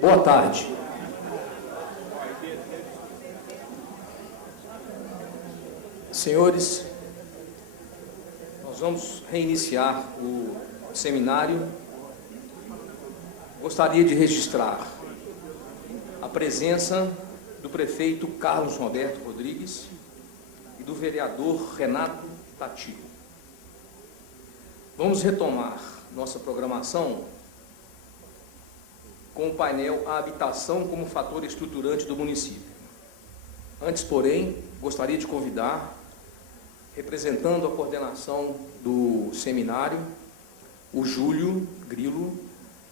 Boa tarde. Senhores, nós vamos reiniciar o seminário. Gostaria de registrar a presença do prefeito Carlos Roberto Rodrigues e do vereador Renato Tati. Vamos retomar nossa programação com o painel A Habitação como Fator Estruturante do Município. Antes, porém, gostaria de convidar, representando a coordenação do seminário, o Júlio Grilo,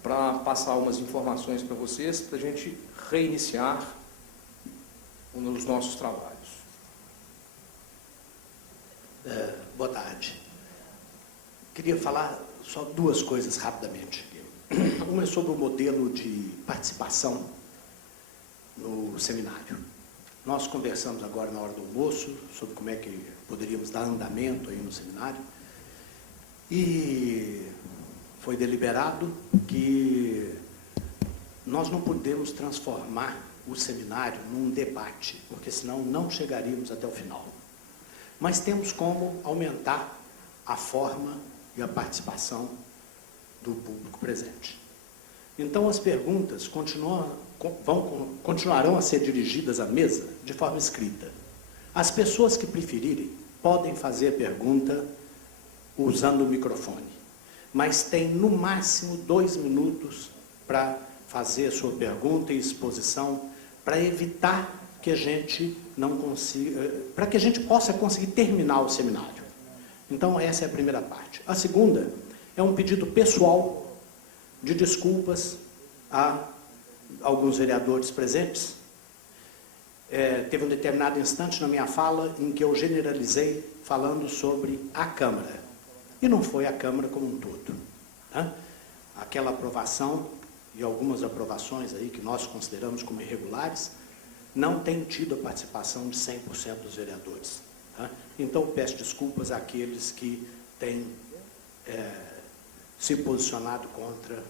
para passar umas informações para vocês, para a gente reiniciar os nossos trabalhos. Boa tarde. Queria falar só duas coisas rapidamente. Uma é sobre o modelo de participação no seminário. Nós conversamos agora na hora do almoço sobre como é que poderíamos dar andamento aí no seminário e foi deliberado que nós não podemos transformar o seminário num debate, porque senão não chegaríamos até o final. Mas temos como aumentar a forma e a participação do público presente. Então, as perguntas continuarão a ser dirigidas à mesa de forma escrita. As pessoas que preferirem podem fazer a pergunta usando o microfone, mas tem no máximo 2 minutos para fazer a sua pergunta e exposição, para evitar que a gente não consiga, para que a gente possa conseguir terminar o seminário. Então, essa é a primeira parte. A segunda é um pedido pessoal de desculpas a alguns vereadores presentes. Teve um determinado instante na minha fala em que eu generalizei falando sobre a Câmara. E não foi a Câmara como um todo. Tá? Aquela aprovação e algumas aprovações aí que nós consideramos como irregulares não tem tido a participação de 100% dos vereadores. Tá? Então, peço desculpas àqueles que têm se posicionado contra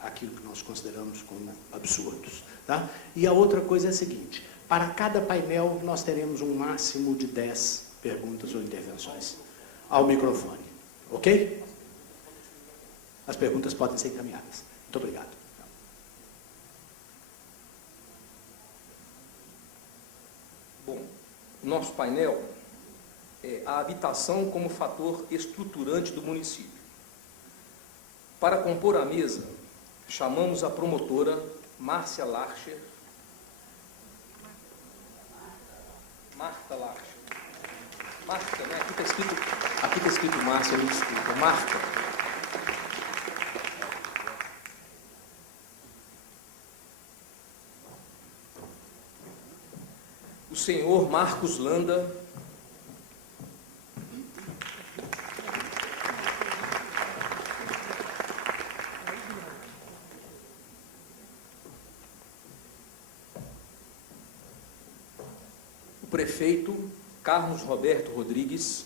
aquilo que nós consideramos como absurdos. Tá? E a outra coisa é a seguinte: para cada painel nós teremos um máximo de 10 perguntas ou intervenções ao microfone. Ok? As perguntas podem ser encaminhadas. Muito obrigado. Bom, nosso painel é a habitação como fator estruturante do município. Para compor a mesa, chamamos a promotora Márcia Larcher. Marta Larcher. Marta, né? Aqui está escrito Márcia, me desculpa. Marta. O senhor Marcos Landa. O prefeito Carlos Roberto Rodrigues.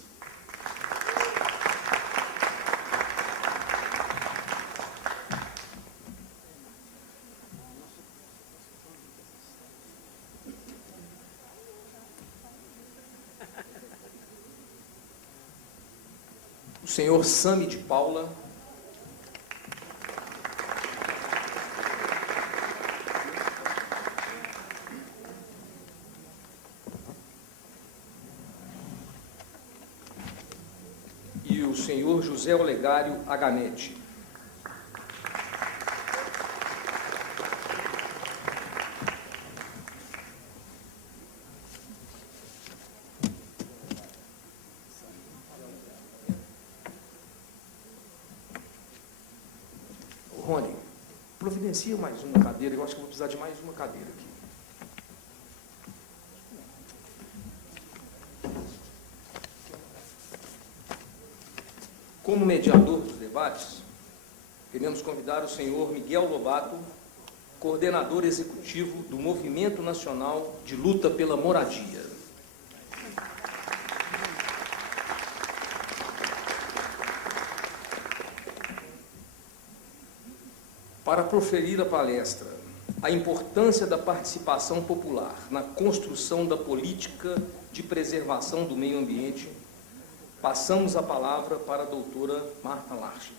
O senhor Sami de Paula. E o senhor José Olegário Aganete. Rony, providencia mais uma cadeira. Eu acho que eu vou precisar de mais uma cadeira aqui. Como mediador dos debates, queremos convidar o senhor Miguel Lobato, coordenador executivo do Movimento Nacional de Luta pela Moradia. Para proferir a palestra a importância da participação popular na construção da política de preservação do meio ambiente, passamos a palavra para a doutora Marta Larcher.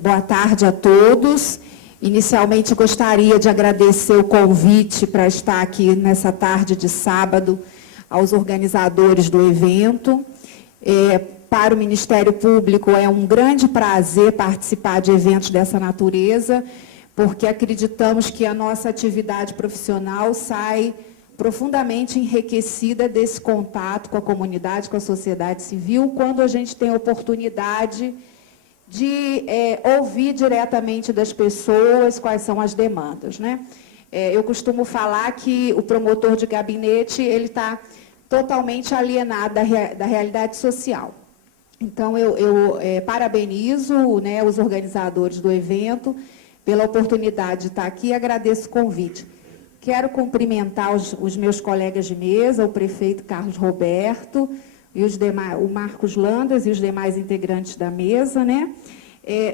Boa tarde a todos. Inicialmente, gostaria de agradecer o convite para estar aqui nessa tarde de sábado aos organizadores do evento. Para o Ministério Público é um grande prazer participar de eventos dessa natureza, porque acreditamos que a nossa atividade profissional sai profundamente enriquecida desse contato com a comunidade, com a sociedade civil, quando a gente tem a oportunidade de ouvir diretamente das pessoas quais são as demandas, né? Eu costumo falar que o promotor de gabinete ele está totalmente alienado da realidade social. Então, eu parabenizo, né, os organizadores do evento pela oportunidade de estar aqui e agradeço o convite. Quero cumprimentar os meus colegas de mesa, o prefeito Carlos Roberto, e os demais, o Marcos Landas e os demais integrantes da mesa, né?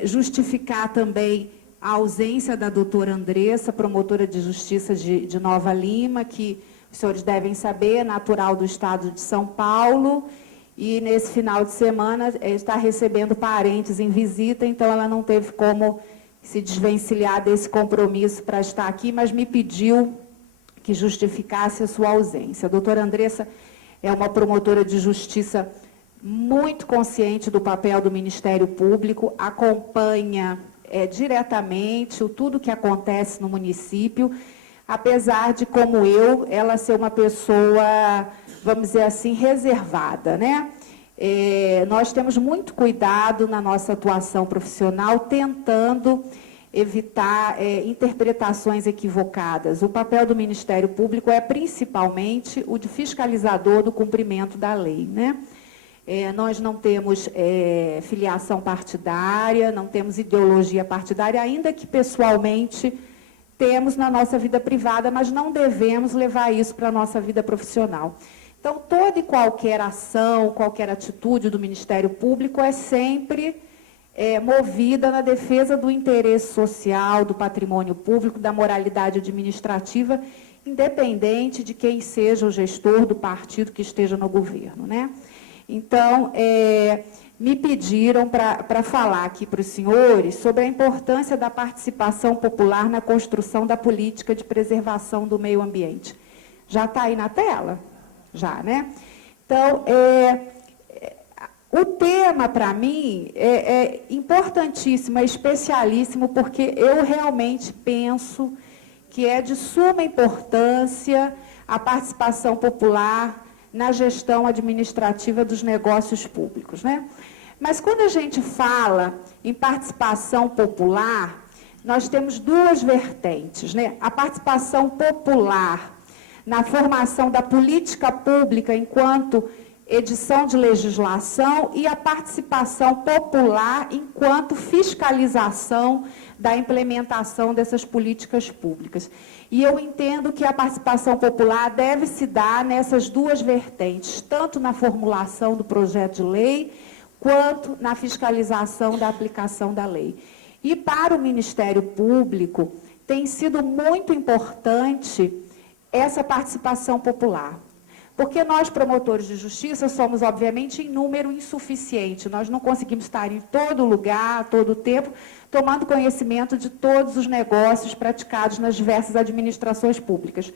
Justificar também a ausência da doutora Andressa, promotora de justiça de Nova Lima, que os senhores devem saber, é natural do estado de São Paulo, e nesse final de semana está recebendo parentes em visita, então ela não teve como se desvencilhar desse compromisso para estar aqui, mas me pediu que justificasse a sua ausência. A doutora Andressa é uma promotora de justiça muito consciente do papel do Ministério Público, acompanha diretamente tudo que acontece no município, apesar de, como eu, ela ser uma pessoa, vamos dizer assim, reservada, né? Nós temos muito cuidado na nossa atuação profissional, tentando evitar interpretações equivocadas. O papel do Ministério Público é principalmente o de fiscalizador do cumprimento da lei, né? Nós não temos filiação partidária, não temos ideologia partidária, ainda que pessoalmente temos na nossa vida privada, mas não devemos levar isso para a nossa vida profissional. Então, toda e qualquer ação, qualquer atitude do Ministério Público é sempre movida na defesa do interesse social, do patrimônio público, da moralidade administrativa, independente de quem seja o gestor do partido que esteja no governo, né? Então, me pediram para falar aqui para os senhores sobre a importância da participação popular na construção da política de preservação do meio ambiente. Já está aí na tela? Já, né? Então, o tema, para mim, é importantíssimo, é especialíssimo, porque eu realmente penso que é de suma importância a participação popular na gestão administrativa dos negócios públicos, né? Mas quando a gente fala em participação popular, nós temos duas vertentes, né? A participação popular na formação da política pública enquanto edição de legislação e a participação popular enquanto fiscalização da implementação dessas políticas públicas. E eu entendo que a participação popular deve se dar nessas duas vertentes, tanto na formulação do projeto de lei, quanto na fiscalização da aplicação da lei. E para o Ministério Público, tem sido muito importante essa participação popular. Porque nós, promotores de justiça, somos, obviamente, em número insuficiente. Nós não conseguimos estar em todo lugar, a todo tempo, tomando conhecimento de todos os negócios praticados nas diversas administrações públicas.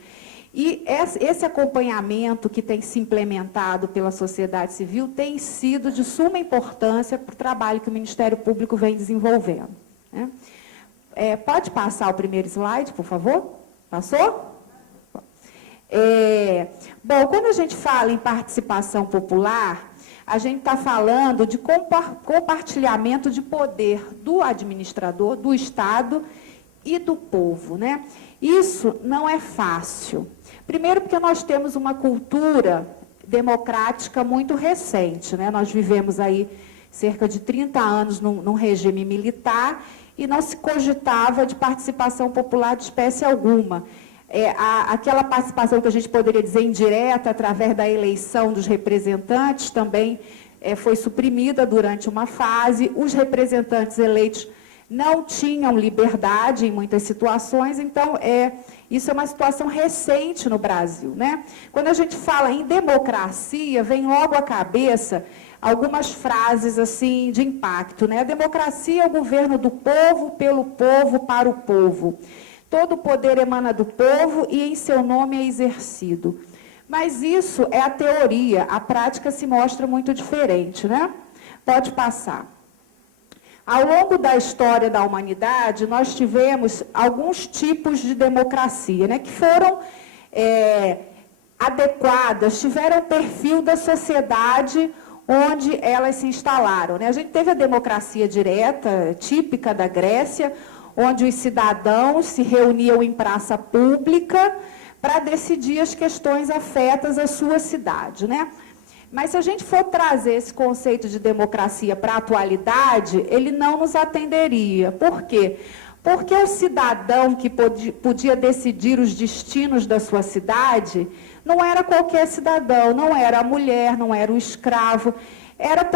E esse acompanhamento que tem se implementado pela sociedade civil tem sido de suma importância para o trabalho que o Ministério Público vem desenvolvendo, né? Pode passar o primeiro slide, por favor? Passou? Bom, quando a gente fala em participação popular, a gente está falando de compartilhamento de poder do administrador, do Estado e do povo, né? Isso não é fácil. Primeiro porque nós temos uma cultura democrática muito recente, né? Nós vivemos aí cerca de 30 anos num regime militar e não se cogitava de participação popular de espécie alguma. Aquela participação que a gente poderia dizer indireta, através da eleição dos representantes, também foi suprimida durante uma fase, os representantes eleitos não tinham liberdade em muitas situações, então isso é uma situação recente no Brasil, né? Quando a gente fala em democracia, vem logo à cabeça algumas frases assim de impacto, né? A democracia é o governo do povo, pelo povo, para o povo. Todo o poder emana do povo e em seu nome é exercido. Mas isso é a teoria, a prática se mostra muito diferente, né? Pode passar. Ao longo da história da humanidade, nós tivemos alguns tipos de democracia, né, que foram adequadas, tiveram perfil da sociedade onde elas se instalaram, né? A gente teve a democracia direta, típica da Grécia, onde os cidadãos se reuniam em praça pública para decidir as questões afetas à sua cidade, né? Mas se a gente for trazer esse conceito de democracia para a atualidade, ele não nos atenderia. Por quê? Porque o cidadão que podia decidir os destinos da sua cidade não era qualquer cidadão, não era a mulher, não era o escravo, era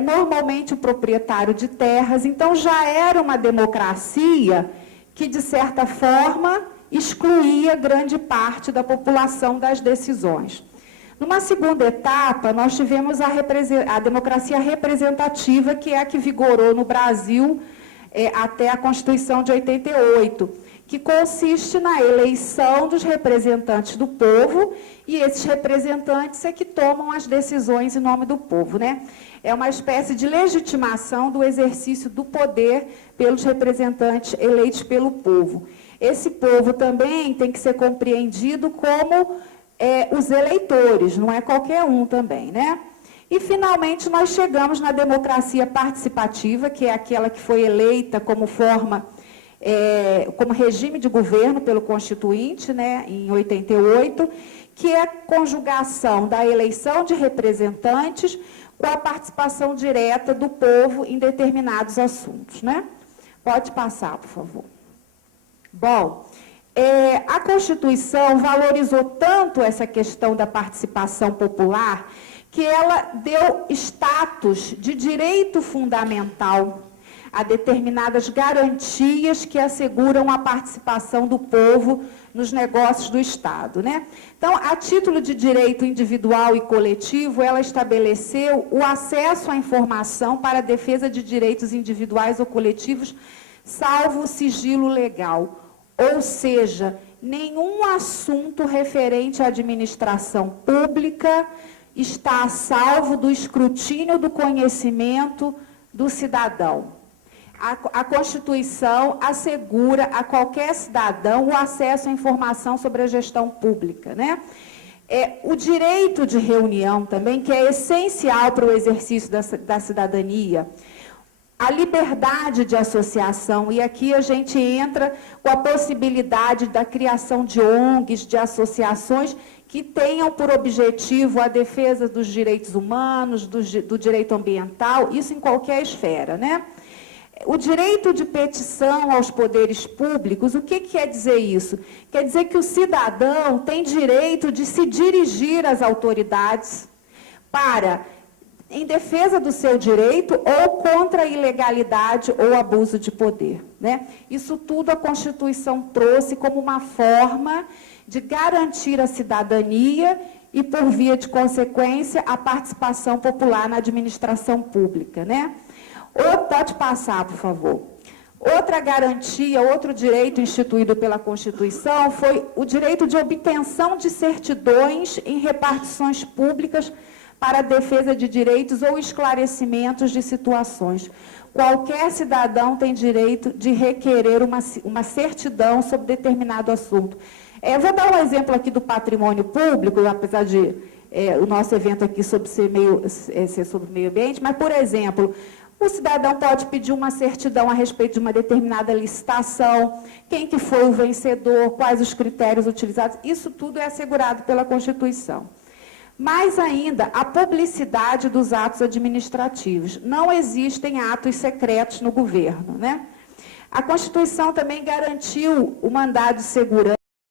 normalmente o proprietário de terras. Então já era uma democracia que, de certa forma, excluía grande parte da população das decisões. Numa segunda etapa, nós tivemos a democracia representativa, que é a que vigorou no Brasil até a Constituição de 88, que consiste na eleição dos representantes do povo, e esses representantes é que tomam as decisões em nome do povo, né? É uma espécie de legitimação do exercício do poder pelos representantes eleitos pelo povo. Esse povo também tem que ser compreendido como os eleitores, não é qualquer um também, né? E, finalmente, nós chegamos na democracia participativa, que é aquela que foi eleita como como regime de governo pelo Constituinte, né, em 88, que é a conjugação da eleição de representantes com a participação direta do povo em determinados assuntos, né? Pode passar, por favor. Bom, a Constituição valorizou tanto essa questão da participação popular que ela deu status de direito fundamental a determinadas garantias que asseguram a participação do povo nos negócios do Estado, né? Então, a título de direito individual e coletivo, ela estabeleceu o acesso à informação para a defesa de direitos individuais ou coletivos, salvo o sigilo legal. Ou seja, nenhum assunto referente à administração pública está a salvo do escrutínio do conhecimento do cidadão. A Constituição assegura a qualquer cidadão o acesso à informação sobre a gestão pública, né? O direito de reunião também, que é essencial para o exercício da cidadania, a liberdade de associação, e aqui a gente entra com a possibilidade da criação de ONGs, de associações que tenham por objetivo a defesa dos direitos humanos, do direito ambiental, isso em qualquer esfera, né? O direito de petição aos poderes públicos, o que quer dizer isso? Quer dizer que o cidadão tem direito de se dirigir às autoridades em defesa do seu direito ou contra a ilegalidade ou abuso de poder, né? Isso tudo a Constituição trouxe como uma forma de garantir a cidadania e, por via de consequência, a participação popular na administração pública, né? Pode passar, por favor. Outra garantia, outro direito instituído pela Constituição foi o direito de obtenção de certidões em repartições públicas para a defesa de direitos ou esclarecimentos de situações. Qualquer cidadão tem direito de requerer uma certidão sobre determinado assunto. Vou dar um exemplo aqui do patrimônio público, apesar de o nosso evento aqui ser sobre o meio ambiente, mas, por exemplo, o cidadão pode pedir uma certidão a respeito de uma determinada licitação, quem que foi o vencedor, quais os critérios utilizados, isso tudo é assegurado pela Constituição. Mais ainda, a publicidade dos atos administrativos. Não existem atos secretos no governo, né? A Constituição também garantiu o mandado de segurança